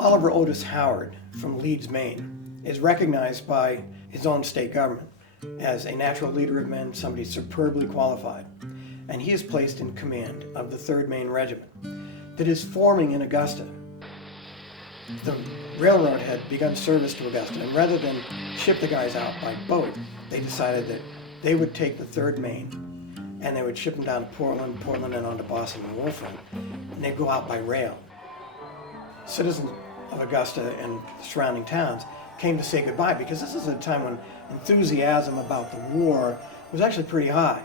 Oliver Otis Howard from Leeds, Maine, is recognized by his own state government as a natural leader of men, somebody superbly qualified. And he is placed in command of the 3rd Maine Regiment that is forming in Augusta. The railroad had begun service to Augusta, and rather than ship the guys out by boat, they decided that they would take the 3rd Maine and they would ship them down to Portland and on to Boston and Wolfram, and they'd go out by rail. Citizens of Augusta and surrounding towns came to say goodbye, because this is a time when enthusiasm about the war was actually pretty high.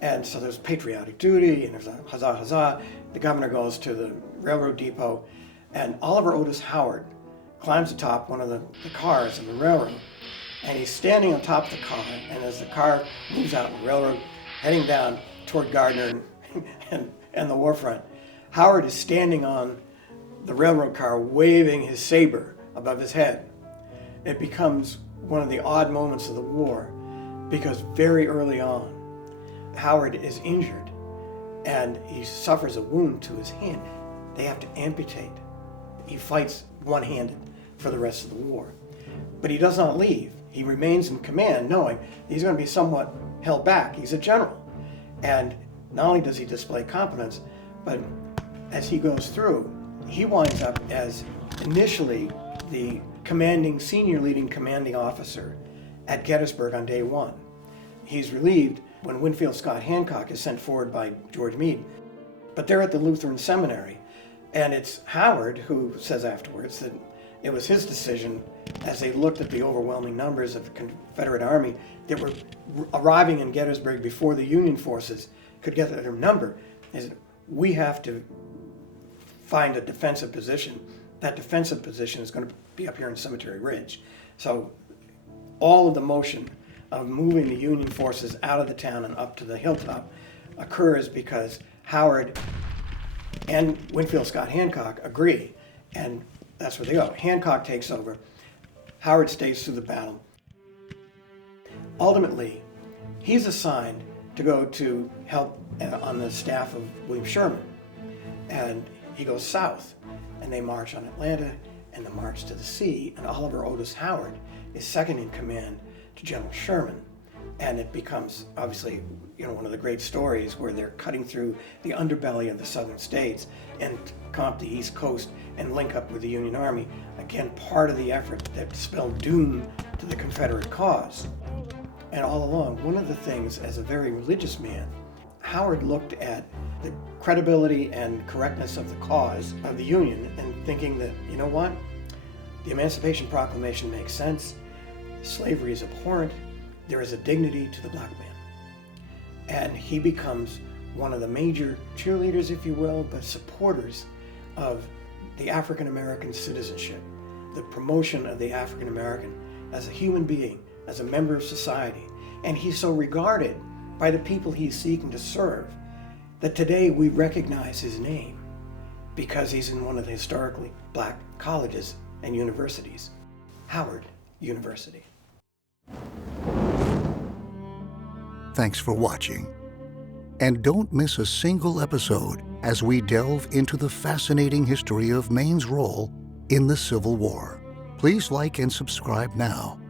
And so there's patriotic duty, and there's a huzzah, huzzah. The governor goes to the railroad depot, and Oliver Otis Howard climbs atop one of the cars of the railroad, and he's standing on top of the car, and as the car moves out the railroad, heading down toward Gardner and the war front, Howard is standing on the railroad car waving his saber above his head. It becomes one of the odd moments of the war, because very early on, Howard is injured and he suffers a wound to his hand. They have to amputate. He fights one-handed for the rest of the war. But he does not leave. He remains in command, knowing he's going to be somewhat held back. He's a general. And not only does he display competence, but as he goes through, he winds up as initially the senior leading commanding officer at Gettysburg on day 1. He's relieved when Winfield Scott Hancock is sent forward by George Meade. But they're at the Lutheran Seminary, and it's Howard who says afterwards that it was his decision, as they looked at the overwhelming numbers of the Confederate Army that were arriving in Gettysburg before the Union forces could get their number, is we have to find a defensive position. That defensive position is going to be up here in Cemetery Ridge. So all of the motion of moving the Union forces out of the town and up to the hilltop occurs because Howard and Winfield Scott Hancock agree, and that's where they go. Hancock takes over. Howard stays through the battle. Ultimately, he's assigned to go to help on the staff of William Sherman, and he goes south, and they march on Atlanta and the march to the sea, and Oliver Otis Howard is second in command to General Sherman. And it becomes, obviously, one of the great stories where they're cutting through the underbelly of the southern states and come up the East Coast and link up with the Union Army. Again, part of the effort that spelled doom to the Confederate cause. And all along, one of the things, as a very religious man, Howard looked at the credibility and correctness of the cause of the Union and thinking that, you know what? The Emancipation Proclamation makes sense. Slavery is abhorrent. There is a dignity to the black man. And he becomes one of the major cheerleaders, if you will, but supporters of the African American citizenship, the promotion of the African American as a human being, as a member of society. And he's so regarded by the people he's seeking to serve that today we recognize his name because he's in one of the historically black colleges and universities, Howard University. Thanks for watching. And don't miss a single episode as we delve into the fascinating history of Maine's role in the Civil War. Please like and subscribe now.